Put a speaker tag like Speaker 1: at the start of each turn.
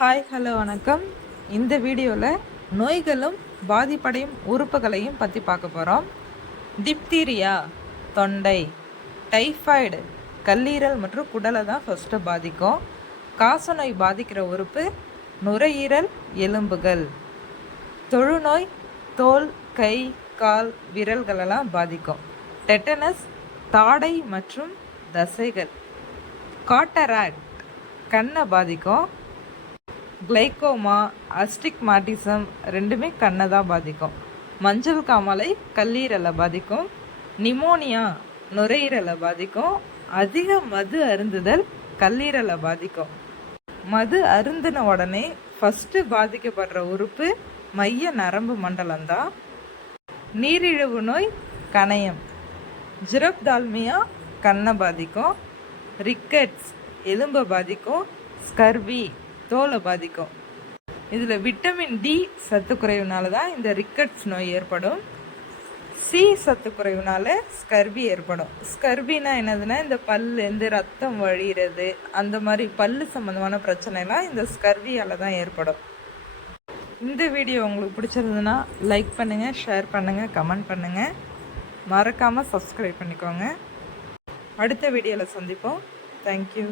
Speaker 1: Hi hello வணக்கம். இந்த வீடியோவில் நோய்களும் பாதிப்படையும் உறுப்புகளையும் பற்றி பார்க்க போகிறோம் டிப்தீரியா தொண்டை டைஃபாய்டு கல்லீரல் மற்றும் குடலை தான் ஃபஸ்ட்டு பாதிக்கும். காசநோய் பாதிக்கிற உறுப்பு நுரையீரல் எலும்புகள். தொழுநோய் தோல் கை கால் விரல்களெல்லாம் பாதிக்கும். டெட்டனஸ் தாடை மற்றும் தசைகள். காட்டராக்ட் கண்ணை பாதிக்கும். கிளைகோமா அஸ்டிக்மாட்டிசம் ரெண்டுமே கண்ணை தான் பாதிக்கும். மஞ்சள் காமாலை கல்லீரலை பாதிக்கும். நிமோனியா நுரையீரலை பாதிக்கும். அதிக மது அருந்துதல் கல்லீரலை பாதிக்கும். மது அருந்தின உடனே ஃபஸ்ட்டு பாதிக்கப்படுற உறுப்பு மைய நரம்பு மண்டலம்தான். நீரிழிவு நோய் கணையம். ஜிரப்தால்மியா கண்ணை பாதிக்கும். ரிக்கெட்ஸ் எலும்பை பாதிக்கும். ஸ்கர்வி தோலை பாதிக்கும். இதில் விட்டமின் டி சத்துக்குறைவுனால தான் இந்த ரிக்கட்ஸ் நோய் ஏற்படும். சி சத்து குறைவுனால ஸ்கர்வி ஏற்படும். ஸ்கர்வினா என்னதுன்னா இந்த பல்லேருந்து ரத்தம் வழிகிறது அந்த மாதிரி பல்லு சம்மந்தமான பிரச்சனைலாம் இந்த ஸ்கர்வியால் தான் ஏற்படும். இந்த வீடியோ உங்களுக்கு பிடிச்சிருந்ததுன்னா லைக் பண்ணுங்கள் ஷேர் பண்ணுங்கள் கமெண்ட் பண்ணுங்கள் மறக்காமல் சப்ஸ்கிரைப் பண்ணிக்கோங்க. அடுத்த வீடியோவில் சந்திப்போம். தேங்க்யூ